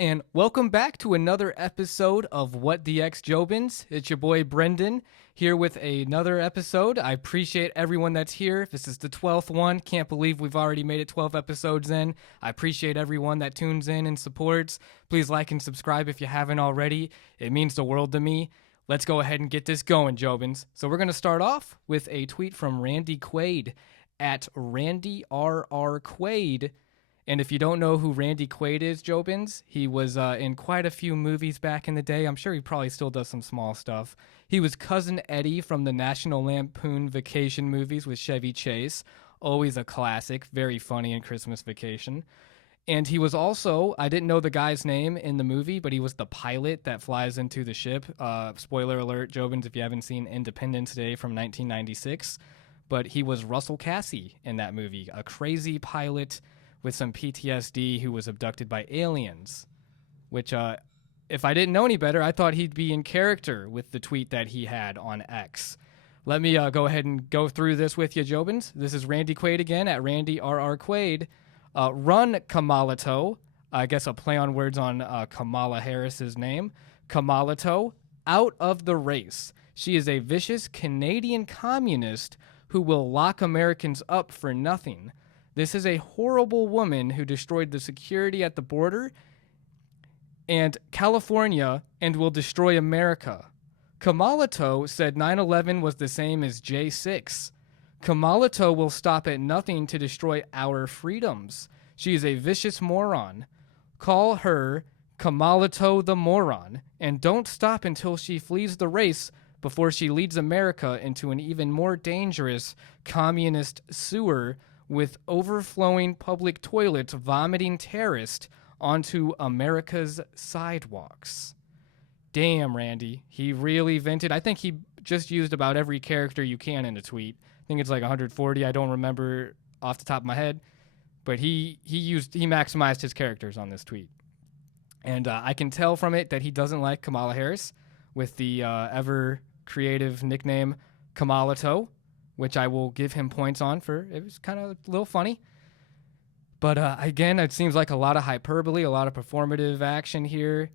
And welcome back to another episode of WTX Jobins. It's your boy Brendan here with another episode. I appreciate everyone that's here. This is the 12th one. Can't believe we've already made it 12 episodes in. I appreciate everyone that tunes in and supports. Please like and subscribe if you haven't already. It means the world to me. Let's go ahead and get this going, Jobins. So we're going to start off with a tweet from Randy Quaid at Randy Quaid. And if you don't know who Randy Quaid is, Jobins, he was in quite a few movies back in the day. I'm sure he probably still does some small stuff. He was Cousin Eddie from the National Lampoon Vacation movies with Chevy Chase. Always a classic, very funny in Christmas Vacation. And he was also, I didn't know the guy's name in the movie, but he was the pilot that flies into the ship. Spoiler alert, Jobins, if you haven't seen Independence Day from 1996. But he was Russell Cassie in that movie, a crazy pilot with some PTSD who was abducted by aliens, which if I didn't know any better, I thought he'd be in character with the tweet that he had on X. Let me go ahead and go through this with you, Jobins. This is Randy Quaid again at Randy Quaid. Run Kamalato, I guess a play on words on Kamala Harris's name. Kamalato, out of the race. She is a vicious Canadian communist who will lock Americans up for nothing. This is a horrible woman who destroyed the security at the border and California and will destroy America. Kamalato said 9/11 was the same as J6. Kamalato will stop at nothing to destroy our freedoms. She is a vicious moron. Call her Kamalato the moron, and don't stop until she flees the race before she leads America into an even more dangerous communist sewer with overflowing public toilets vomiting terrorists onto America's sidewalks. Damn, Randy. He really vented. I think he just used about every character you can in a tweet. I think it's like 140. I don't remember off the top of my head. But he maximized his characters on this tweet. And I can tell from it that he doesn't like Kamala Harris with the ever creative nickname Kamalato, which I will give him points on for. It was kind of a little funny. But again, it seems like a lot of hyperbole, a lot of performative action here.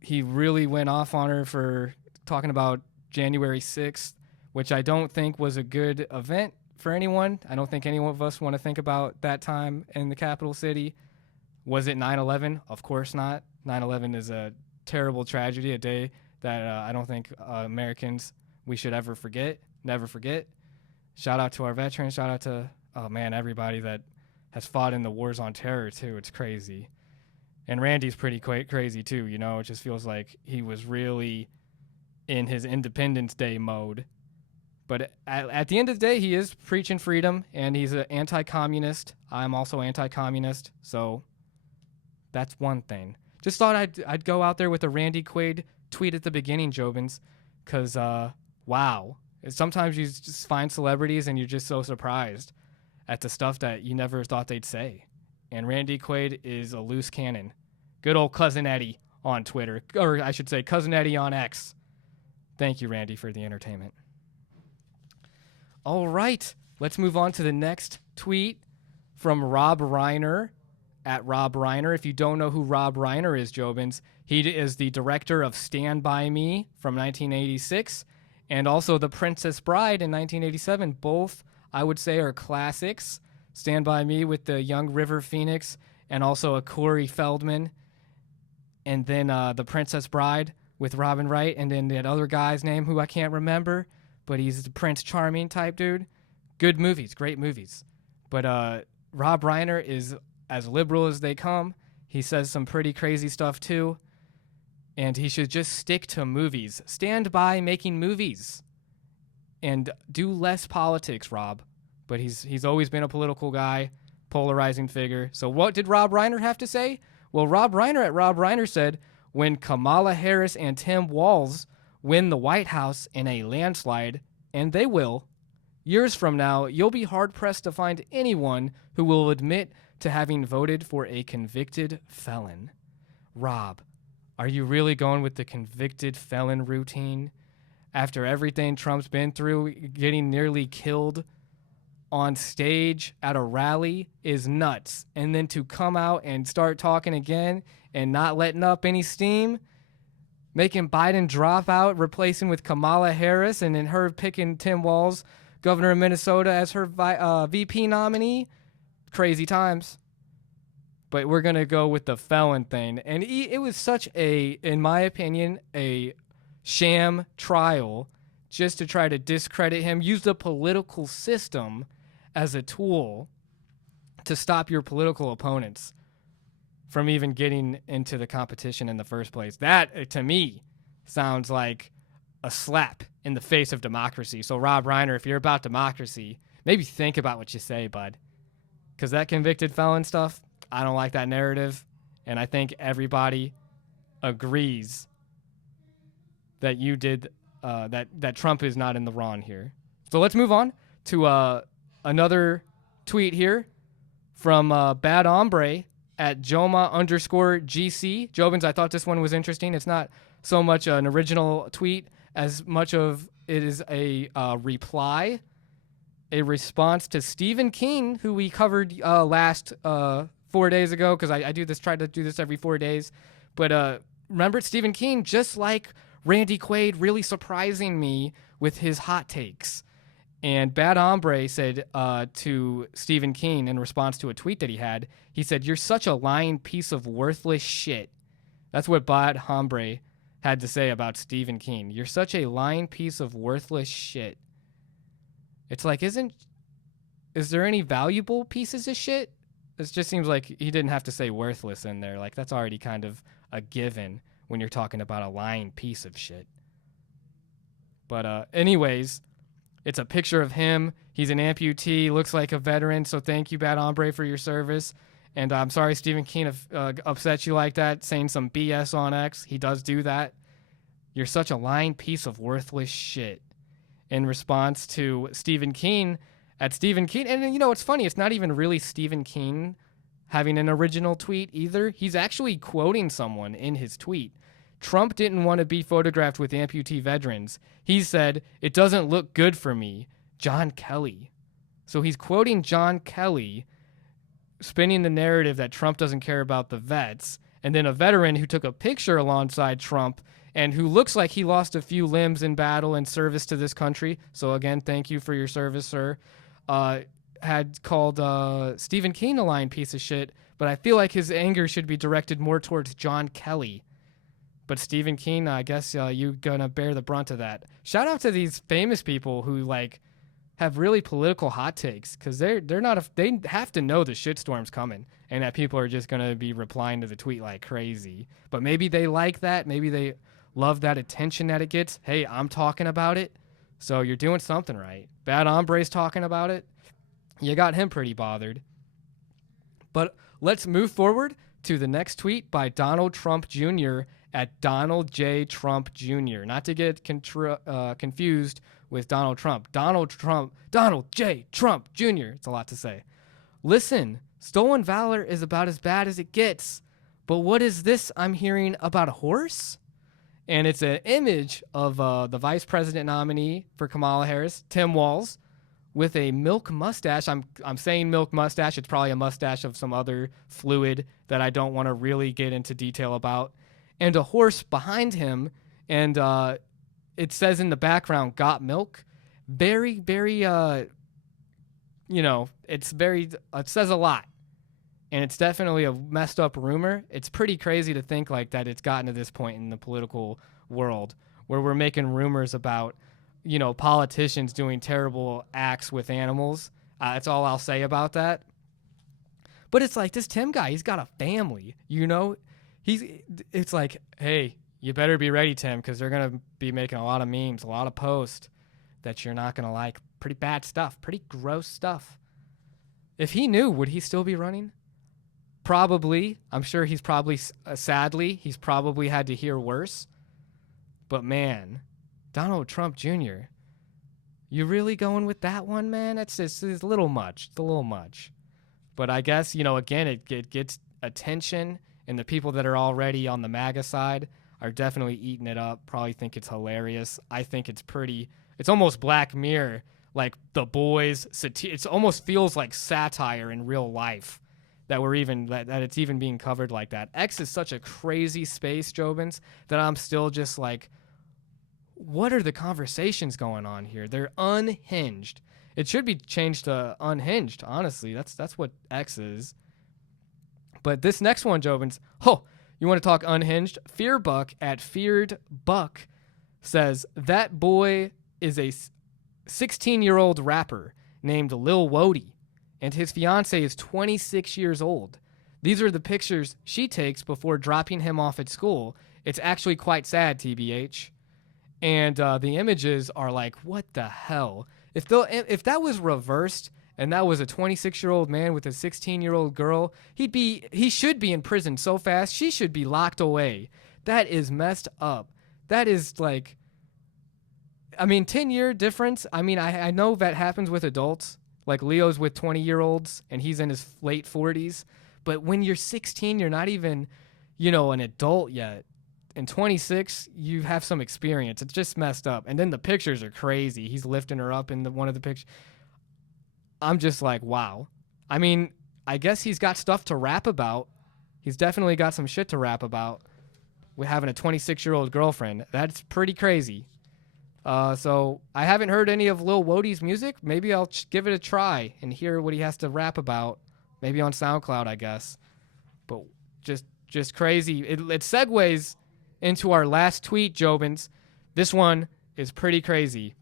He really went off on her for talking about January 6th, which I don't think was a good event for anyone. I don't think any of us want to think about that time in the capital city. Was it 9/11? Of course not. 9/11 is a terrible tragedy, a day that I don't think Americans, we should ever forget, never forget. Shout out to our veterans. Shout out to, everybody that has fought in the wars on terror, too. It's crazy. And Randy's pretty crazy, too. It just feels like he was really in his Independence Day mode. But at the end of the day, he is preaching freedom, and he's an anti-communist. I'm also anti-communist, so that's one thing. Just thought I'd go out there with a Randy Quaid tweet at the beginning, Jobins, because, wow. Sometimes you just find celebrities and you're just so surprised at the stuff that you never thought they'd say. And Randy Quaid is a loose cannon. Good old Cousin Eddie on Twitter, or I should say Cousin Eddie on X. Thank you, Randy, for the entertainment. All right, let's move on to the next tweet from Rob Reiner at Rob Reiner. If you don't know who Rob Reiner is, Jobins, he is the director of Stand By Me from 1986 and also The Princess Bride in 1987. Both, I would say, are classics. Stand By Me with the young River Phoenix and also a Corey Feldman. And then The Princess Bride with Robin Wright and then that other guy's name who I can't remember, but he's the Prince Charming type dude. Good movies, great movies. But Rob Reiner is as liberal as they come. He says some pretty crazy stuff too. And he should just stick to movies. Stand by making movies. And do less politics, Rob. But he's always been a political guy, polarizing figure. So what did Rob Reiner have to say? Well, Rob Reiner at Rob Reiner said, when Kamala Harris and Tim Walz win the White House in a landslide, and they will, years from now, you'll be hard-pressed to find anyone who will admit to having voted for a convicted felon. Rob, are you really going with the convicted felon routine? After everything Trump's been through, getting nearly killed on stage at a rally is nuts. And then to come out and start talking again and not letting up any steam, making Biden drop out, replacing with Kamala Harris, and then her picking Tim Walz, governor of Minnesota, as her VP nominee. Crazy times. But we're going to go with the felon thing. And it was such a, in my opinion, a sham trial just to try to discredit him. Use the political system as a tool to stop your political opponents from even getting into the competition in the first place. That, to me, sounds like a slap in the face of democracy. So, Rob Reiner, if you're about democracy, maybe think about what you say, bud. Because that convicted felon stuff, I don't like that narrative. And I think everybody agrees that you did, that Trump is not in the wrong here. So let's move on to another tweet here from Bad Hombre at Joma_GC. Jobins, I thought this one was interesting. It's not so much an original tweet as much of it is a reply, a response to Stephen King, who we covered last 4 days ago, because I try to do this every 4 days. But remember Stephen King, just like Randy Quaid, really surprising me with his hot takes. And Bad Hombre said to Stephen King in response to a tweet that he said, "You're such a lying piece of worthless shit." That's what Bad Hombre had to say about Stephen King. You're such a lying piece of worthless shit. It's like, is there any valuable pieces of shit? It just seems like he didn't have to say worthless in there. Like, that's already kind of a given when you're talking about a lying piece of shit. But anyways, it's a picture of him. He's an amputee, looks like a veteran, so thank you, Bad Hombre, for your service. And I'm sorry Stephen King upset you like that, saying some BS on X. He does do that. You're such a lying piece of worthless shit. In response to Stephen King at Stephen King. And, you know, it's funny. It's not even really Stephen King having an original tweet either. He's actually quoting someone in his tweet. Trump didn't want to be photographed with amputee veterans. He said, "It doesn't look good for me." John Kelly. So he's quoting John Kelly, spinning the narrative that Trump doesn't care about the vets. And then a veteran who took a picture alongside Trump and who looks like he lost a few limbs in battle and service to this country. So again, thank you for your service, sir. Had called Stephen King a lying piece of shit, but I feel like his anger should be directed more towards John Kelly. But Stephen King, I guess you're gonna bear the brunt of that. Shout out to these famous people who like have really political hot takes, because they're not they have to know the shitstorm's coming and that people are just gonna be replying to the tweet like crazy. But maybe they like that. Maybe they love that attention that it gets. Hey, I'm talking about it, so you're doing something right. Bad Hombre's talking about it. You got him pretty bothered. But let's move forward to the next tweet by Donald Trump Jr. at Donald J. Trump Jr. Not to get confused with Donald Trump. Donald J. Trump Jr. It's a lot to say. Listen, stolen valor is about as bad as it gets. But what is this I'm hearing about a horse? And it's an image of the vice president nominee for Kamala Harris, Tim Walz, with a milk mustache. I'm saying milk mustache. It's probably a mustache of some other fluid that I don't want to really get into detail about. And a horse behind him. And it says in the background, "Got milk." Very, very, it says a lot. And it's definitely a messed up rumor. It's pretty crazy to think like that it's gotten to this point in the political world where we're making rumors about, politicians doing terrible acts with animals. That's all I'll say about that. But it's like this Tim guy, he's got a family, It's like, hey, you better be ready, Tim, because they're going to be making a lot of memes, a lot of posts that you're not going to like. Pretty bad stuff, pretty gross stuff. If he knew, would he still be running? Probably. I'm sure he's probably, sadly, he's probably had to hear worse. But man, Donald Trump Jr., you really going with that one, man? It's a little much. It's a little much. But I guess, again, it gets attention, and the people that are already on the MAGA side are definitely eating it up, probably think it's hilarious. I think it's almost Black Mirror, like The Boys. It almost feels like satire in real life that it's even being covered like that. X is such a crazy space, Jobins, that I'm still just like, what are the conversations going on here? They're unhinged. It should be changed to unhinged, honestly. That's what X is. But this next one, Jobins, you want to talk unhinged? Fearbuck at Feared Buck says, that boy is a 16-year-old rapper named Lil Wody, and his fiance is 26 years old. These are the pictures she takes before dropping him off at school. It's actually quite sad, TBH. And the images are like, what the hell? If that was reversed and that was a 26-year-old man with a 16-year-old girl, he should be in prison so fast. She should be locked away. That is messed up. That is like, 10-year difference. I know that happens with adults. Like Leo's with 20-year-olds and he's in his late 40s. But when you're 16, you're not even, an adult yet. And 26, you have some experience. It's just messed up. And then the pictures are crazy. He's lifting her up in one of the pictures. I'm just like, wow. I guess he's got stuff to rap about. He's definitely got some shit to rap about with having a 26-year-old girlfriend. That's pretty crazy. So I haven't heard any of Lil Wody's music. Maybe I'll give it a try and hear what he has to rap about. Maybe on SoundCloud, I guess. But just crazy. It segues into our last tweet, Jobins. This one is pretty crazy.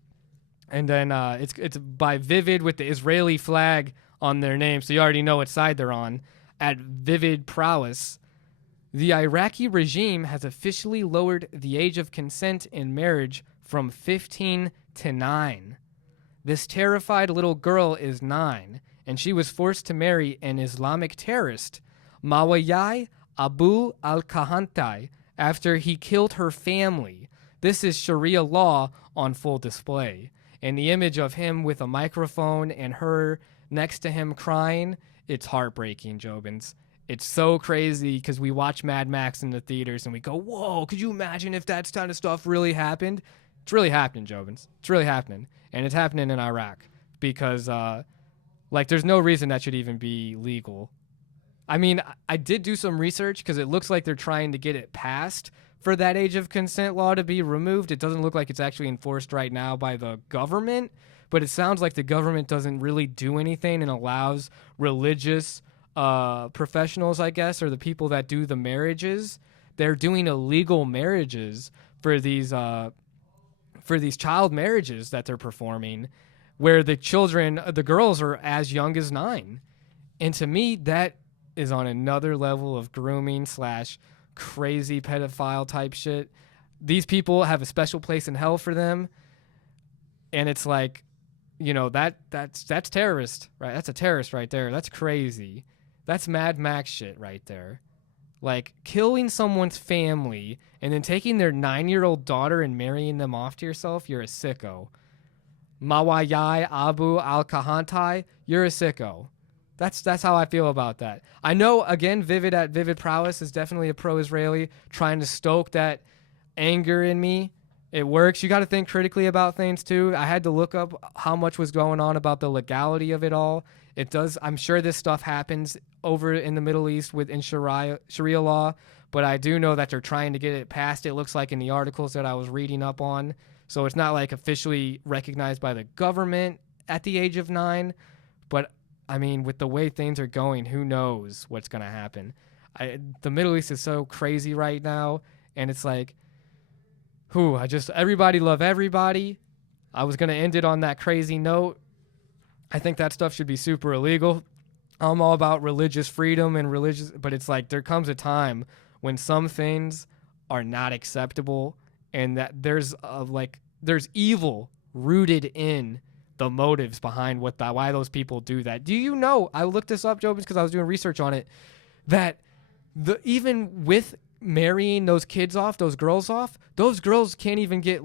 And then it's by Vivid with the Israeli flag on their name, so you already know what side they're on. At Vivid Prowess, the Iraqi regime has officially lowered the age of consent in marriage from 15 to 9. This terrified little girl is 9, and she was forced to marry an Islamic terrorist, Mawayai Abu al-Kahantai, after he killed her family. This is Sharia law on full display. And the image of him with a microphone and her next to him crying, it's heartbreaking, Jobins. It's so crazy because we watch Mad Max in the theaters and we go, whoa, could you imagine if that kind of stuff really happened? It's really happening, Jobins. It's really happening. And it's happening in Iraq because, there's no reason that should even be legal. I did do some research because it looks like they're trying to get it passed for that age of consent law to be removed. It doesn't look like it's actually enforced right now by the government, but it sounds like the government doesn't really do anything and allows religious professionals, I guess, or the people that do the marriages. They're doing illegal marriages for these child marriages that they're performing, where the girls are as young as 9. And to me, that is on another level of grooming / crazy pedophile type shit. These people have a special place in hell for them. And it's like, that's terrorist, right? That's a terrorist right there. That's crazy. That's Mad Max shit right there. Like killing someone's family and then taking their 9-year-old daughter and marrying them off to yourself. You're a sicko. Mawayai Abu al-Kahantai, you're a sicko. That's how I feel about that. I know, again, Vivid at Vivid Prowess is definitely a pro-Israeli, trying to stoke that anger in me. It works. You got to think critically about things, too. I had to look up how much was going on about the legality of it all. It does. I'm sure this stuff happens over in the Middle East in Sharia law, but I do know that they're trying to get it passed, it looks like, in the articles that I was reading up on. So it's not, officially recognized by the government at the age of 9, but with the way things are going, who knows what's going to happen. The Middle East is so crazy right now, and it's like, everybody love everybody. I was going to end it on that crazy note. I think that stuff should be super illegal. I'm all about religious freedom but it's like there comes a time when some things are not acceptable, and that there's evil rooted in the motives behind why those people do that. Do you know, I looked this up, Jobins, because I was doing research on it, that even with marrying those girls off, those girls can't even get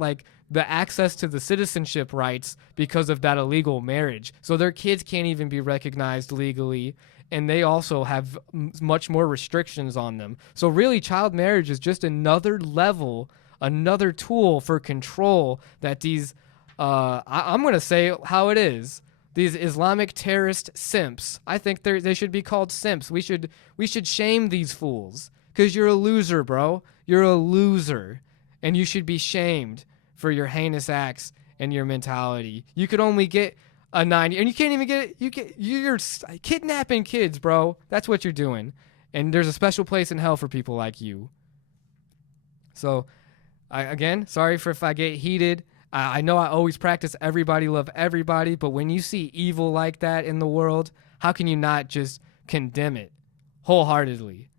the access to the citizenship rights because of that illegal marriage. So their kids can't even be recognized legally, and they also have much more restrictions on them. So really, child marriage is just another level, another tool for control that these I'm gonna say how it is. These Islamic terrorist simps. I think they should be called simps. We should shame these fools because you're a loser, bro. You're a loser, and you should be shamed for your heinous acts and your mentality. You could only get a 90, and you can't even get it. You're kidnapping kids, bro. That's what you're doing. And there's a special place in hell for people like you. So, again, sorry for if I get heated. I know I always practice everybody love everybody, but when you see evil like that in the world, how can you not just condemn it wholeheartedly?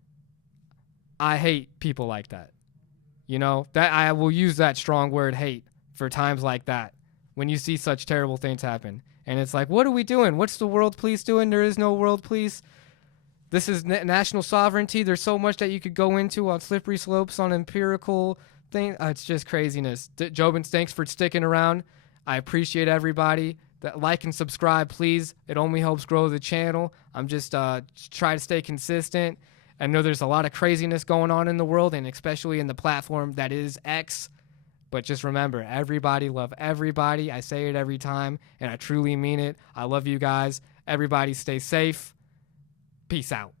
I hate people like that. That I will use that strong word hate for times like that when you see such terrible things happen. And it's like, what are we doing? What's the world police doing? There is no world police. This is national sovereignty. There's so much that you could go into on slippery slopes, on empirical thing. It's just craziness. Jobins, thanks for sticking around. I appreciate everybody. Like and subscribe, please. It only helps grow the channel. I'm just try to stay consistent. I know there's a lot of craziness going on in the world, and especially in the platform that is X. But just remember, everybody love everybody. I say it every time, and I truly mean it. I love you guys. Everybody stay safe. Peace out.